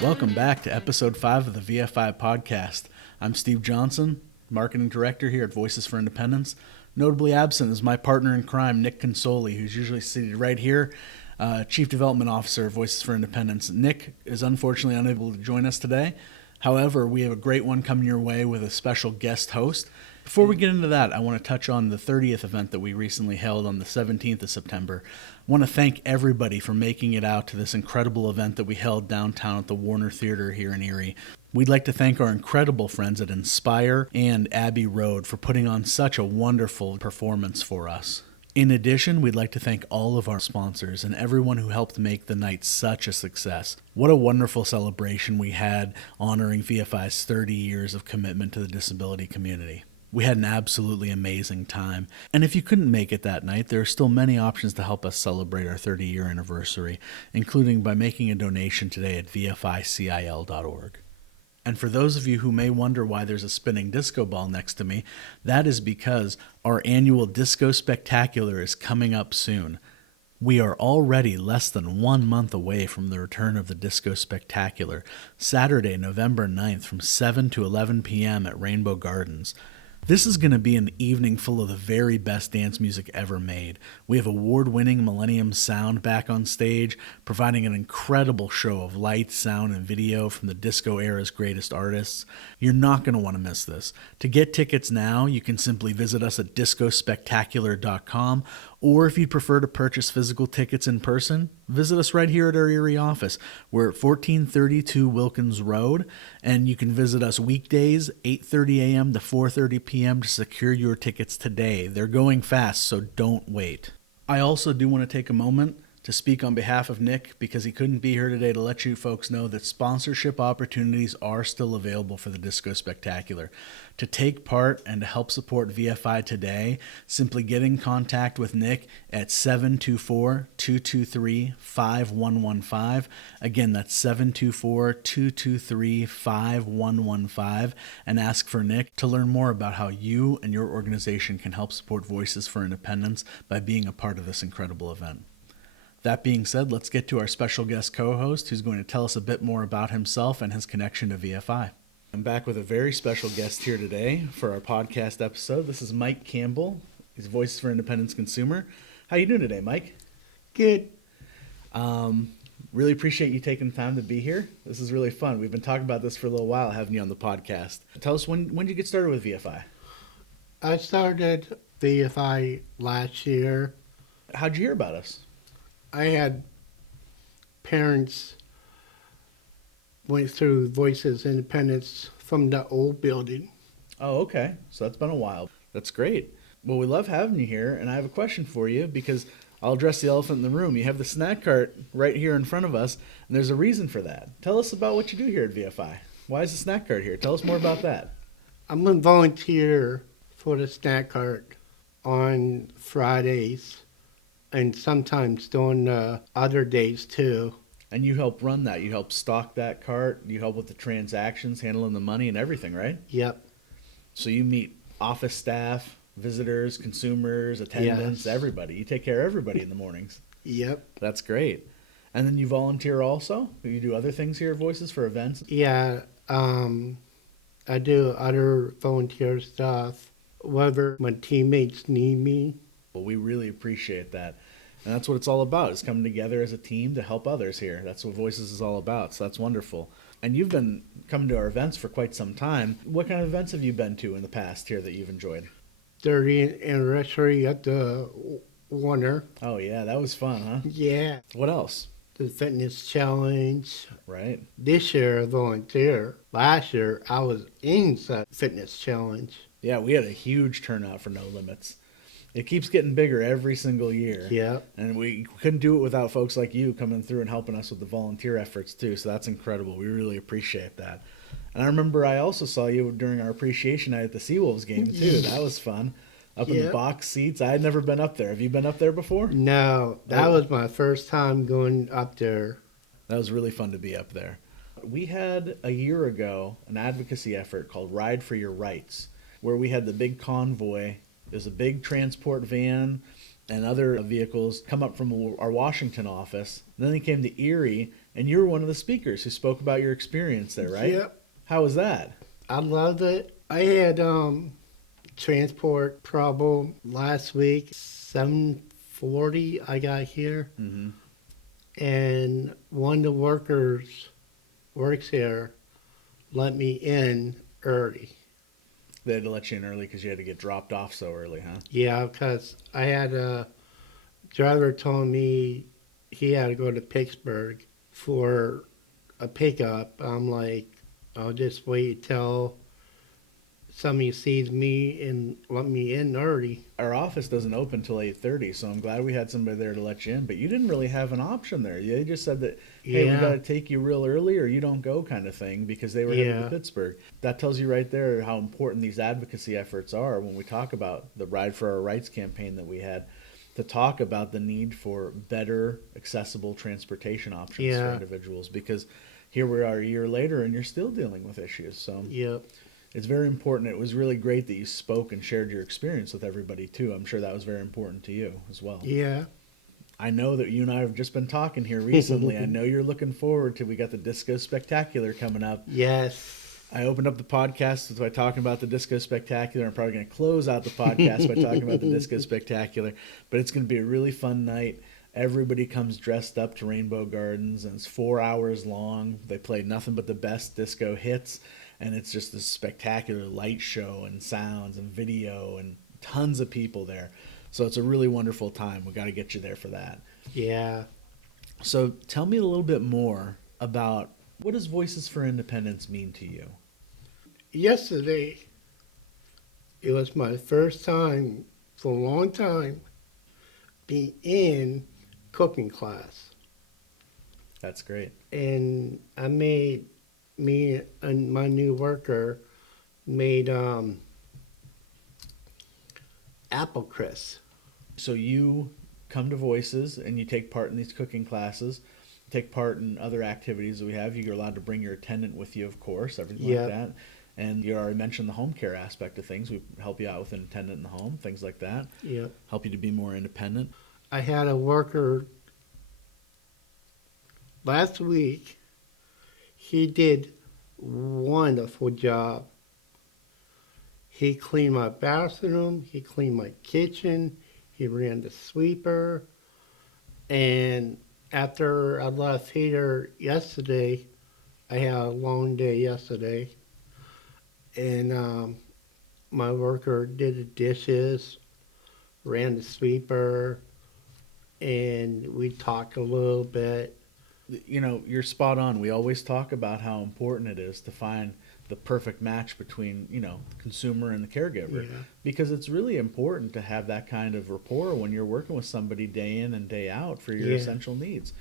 Welcome back to episode 5 of the VFI podcast. I'm Steve Johnson, marketing director here at Voices for Independence. Notably absent is my partner in crime, Nick Consoli, who's usually seated right here, Chief Development Officer of Voices for Independence. Nick is unfortunately unable to join us today. However, we have a great one coming your way with a special guest host. Before we get into that, I want to touch on the 30th event that we recently held on the 17th of September. I want to thank everybody for making it out to this incredible event that we held downtown at the Warner Theater here in Erie. We'd like to thank our incredible friends at Inspire and Abbey Road for putting on such a wonderful performance for us. In addition, we'd like to thank all of our sponsors and everyone who helped make the night such a success. What a wonderful celebration we had honoring VFI's 30 years of commitment to the disability community. We had an absolutely amazing time. And if you couldn't make it that night, there are still many options to help us celebrate our 30-year anniversary, including by making a donation today at vficil.org. And for those of you who may wonder why there's a spinning disco ball next to me, that is because our annual Disco Spectacular is coming up soon. We are already less than 1 month away from the return of the Disco Spectacular, Saturday, November 9th from 7 to 11 p.m. at Rainbow Gardens. This is going to be an evening full of the very best dance music ever made. We have award-winning Millennium Sound back on stage, providing an incredible show of light, sound, and video from the disco era's greatest artists. You're not going to want to miss this. To get tickets now, you can simply visit us at discospectacular.com, or if you'd prefer to purchase physical tickets in person, visit us right here at our Erie office. We're at 1432 Wilkins Road, and you can visit us weekdays, 8:30 a.m. to 4:30 p.m. to secure your tickets today. They're going fast, so don't wait. I also do want to take a moment to speak on behalf of Nick because he couldn't be here today to let you folks know that sponsorship opportunities are still available for the Disco Spectacular. To take part and to help support VFI today, simply get in contact with Nick at 724-223-5115. Again, that's 724-223-5115, and ask for Nick to learn more about how you and your organization can help support Voices for Independence by being a part of this incredible event. That being said, let's get to our special guest co-host who's going to tell us a bit more about himself and his connection to VFI. I'm back with a very special guest here today for our podcast episode. This is Mike Campbell. He's Voices for Independence Consumer. How you doing today, Mike? Good. Really appreciate you taking the time to be here. This is really fun. We've been talking about this for a little while, having you on the podcast. Tell us, when did you get started with VFI? I started VFI last year. How'd you hear about us? I had parents went through Voices Independence from the old building. Oh, okay. So that's been a while. That's great. Well, we love having you here, and I have a question for you because I'll address the elephant in the room. You have the snack cart right here in front of us, and there's a reason for that. Tell us about what you do here at VFI. Why is the snack cart here? Tell us more about that. I'm a volunteer for the snack cart on Fridays and sometimes during other days too. And you help run that. You help stock that cart. You help with the transactions, handling the money and everything, right? Yep. So you meet office staff, visitors, consumers, attendants, Yes. Everybody. You take care of everybody in the mornings. Yep. That's great. And then you volunteer also? You do other things here at Voices for events? Yeah. I do other volunteer stuff, whether my teammates need me. Well, we really appreciate that. And that's what it's all about, is coming together as a team to help others here. That's what Voices is all about, so that's wonderful. And you've been coming to our events for quite some time. What kind of events have you been to in the past here that you've enjoyed? 30th anniversary at the Warner. Oh, yeah, that was fun, huh? Yeah. What else? The fitness challenge. Right. This year I volunteer. Last year I was in the fitness challenge. Yeah, we had a huge turnout for No Limits. It keeps getting bigger every single year. Yeah. And we couldn't do it without folks like you coming through and helping us with the volunteer efforts too. So that's incredible. We really appreciate that. And I remember I also saw you during our appreciation night at the Seawolves game too. That was fun. Up in the box seats. I had never been up there. Have you been up there before? No, that was my first time going up there. That was really fun to be up there. We had a year ago an advocacy effort called Ride for Your Rights, where we had the big convoy. There's a big transport van and other vehicles come up from our Washington office. And then they came to Erie, and you were one of the speakers who spoke about your experience there, right? Yep. How was that? I loved it. I had transport problem last week. 7:40 I got here, Mm-hmm. and one of the workers works here let me in early. They had to let you in early because you had to get dropped off so early, huh? Yeah, because I had a driver told me he had to go to Pittsburgh for a pickup. I'm like, I'll just wait till somebody sees me and let me in early. Our office doesn't open till 8:30, so I'm glad we had somebody there to let you in. But you didn't really have an option there. They just said that, hey, we got Yeah, to take you real early or you don't go kind of thing because they were headed to yeah, Pittsburgh. That tells you right there how important these advocacy efforts are when we talk about the Ride for Our Rights campaign that we had to talk about the need for better accessible transportation options for yeah, individuals because here we are a year later and you're still dealing with issues. So yep, it's very important. It was really great that you spoke and shared your experience with everybody too. I'm sure that was very important to you as well. yeah. I know that you and I have just been talking here recently. I know you're looking forward to we got the Disco Spectacular coming up. Yes. I opened up the podcast by talking about the Disco Spectacular. I'm probably going to close out the podcast by talking about the Disco Spectacular. But it's going to be a really fun night. Everybody comes dressed up to Rainbow Gardens, and it's 4 hours long. They play nothing but the best disco hits, and it's just this spectacular light show and sounds and video and tons of people there. So it's a really wonderful time. We got to get you there for that. Yeah. So tell me a little bit more about what does Voices for Independence mean to you? Yesterday, it was my first time for a long time being in cooking class. That's great. And me and my new worker made apple crisp. So you come to Voices and you take part in these cooking classes, take part in other activities that we have. You're allowed to bring your attendant with you, of course, everything like Yep. that. And you already mentioned the home care aspect of things. We help you out with an attendant in the home, things like that. Yep. Help you to be more independent. I had a worker last week. He did wonderful job. He cleaned my bathroom. He cleaned my kitchen. He ran the sweeper. And after I left here yesterday, I had a long day yesterday. And my worker did the dishes, ran the sweeper, and we talked a little bit. You know, you're spot on. We always talk about how important it is to find the perfect match between, you know, consumer and the caregiver. Yeah. Because it's really important to have that kind of rapport when you're working with somebody day in and day out for your Yeah. essential needs.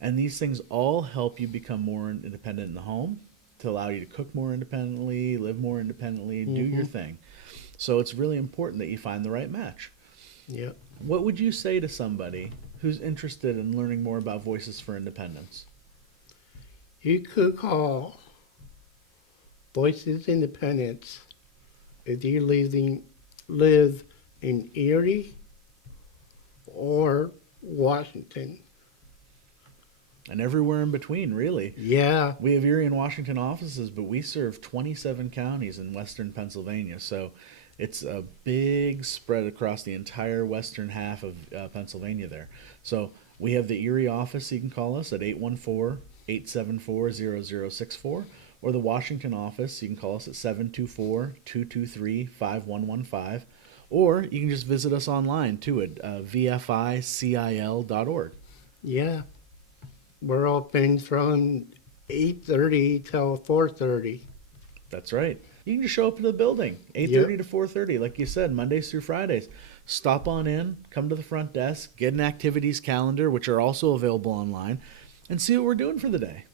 And these things all help you become more independent in the home, to allow you to cook more independently, live more independently, do your thing. So it's really important that you find the right match. Yep. What would you say to somebody who's interested in learning more about Voices for Independence? You could call Voices Independence if you live in Erie or Washington. And everywhere in between, really. Yeah. We have Erie and Washington offices, but we serve 27 counties in western Pennsylvania. So it's a big spread across the entire western half of Pennsylvania there. So we have the Erie office. You can call us at 814-874-0064. Or the Washington office, you can call us at 724-223-5115. Or you can just visit us online, too, at vficil.org. Yeah. We're open from 8:30 till 4:30. That's right. You can just show up to the building, 8:30 to 4:30, like you said, Mondays through Fridays. Stop on in, come to the front desk, get an activities calendar, which are also available online, and see what we're doing for the day.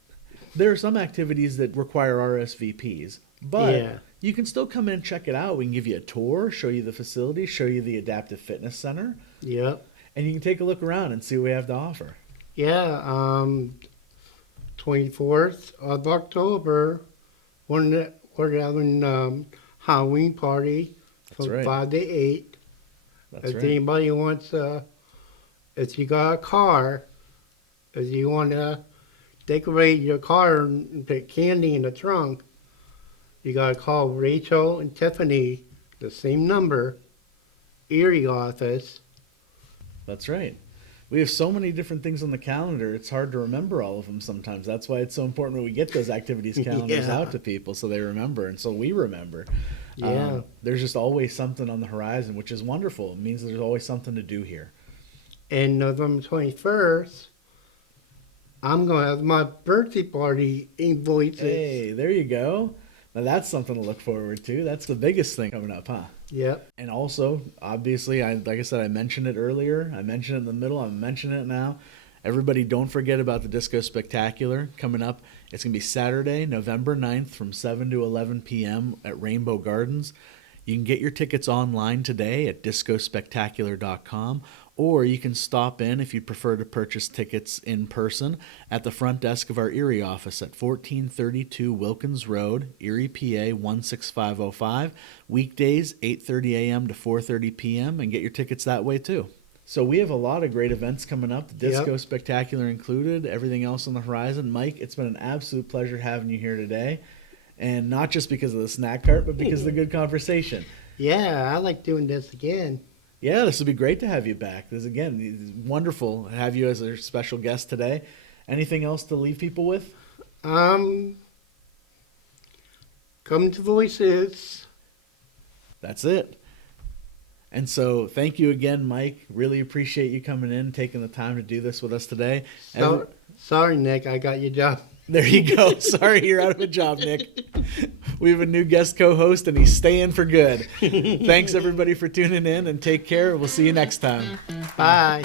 There are some activities that require RSVPs, but Yeah. you can still come in and check it out. We can give you a tour, show you the facility, show you the Adaptive Fitness Center, Yep. and you can take a look around and see what we have to offer. Yeah. 24th of October, we're having Halloween party That's from right. 5 to 8. That's If right. anybody wants to if you got a car, if you want to decorate your car and put candy in the trunk, you got to call Rachel and Tiffany, the same number, Erie office. That's right. We have so many different things on the calendar, it's hard to remember all of them sometimes. That's why it's so important when we get those activities calendars Yeah. out to people so they remember and so we remember. Yeah. There's just always something on the horizon, which is wonderful. It means there's always something to do here. And November 21st, I'm going to have my birthday party invoices. Hey, there you go. Now that's something to look forward to. That's the biggest thing coming up, huh? Yep. And also, obviously, like I said, I mentioned it earlier. I mentioned it in the middle. I'm mentioning it now. Everybody, don't forget about the Disco Spectacular coming up. It's going to be Saturday, November 9th from 7 to 11 p.m. at Rainbow Gardens. You can get your tickets online today at discospectacular.com, or you can stop in if you prefer to purchase tickets in person at the front desk of our Erie office at 1432 Wilkins Road, Erie, PA 16505, weekdays 8:30 a.m. to 4:30 p.m., and get your tickets that way too. So we have a lot of great events coming up, the Disco Spectacular included, everything else on the horizon. Mike, it's been an absolute pleasure having you here today. And not just because of the snack cart, but because of the good conversation. Yeah, I like doing this again. Yeah, this would be great to have you back. This again, wonderful to have you as a special guest today. Anything else to leave people with? Come to Voices. That's it. And so thank you again, Mike. Really appreciate you coming in, taking the time to do this with us today. Sorry, Nick, I got your job. There you go. Sorry you're out of a job, Nick. We have a new guest co-host, and he's staying for good. Thanks, everybody, for tuning in, and take care. We'll see you next time. Bye.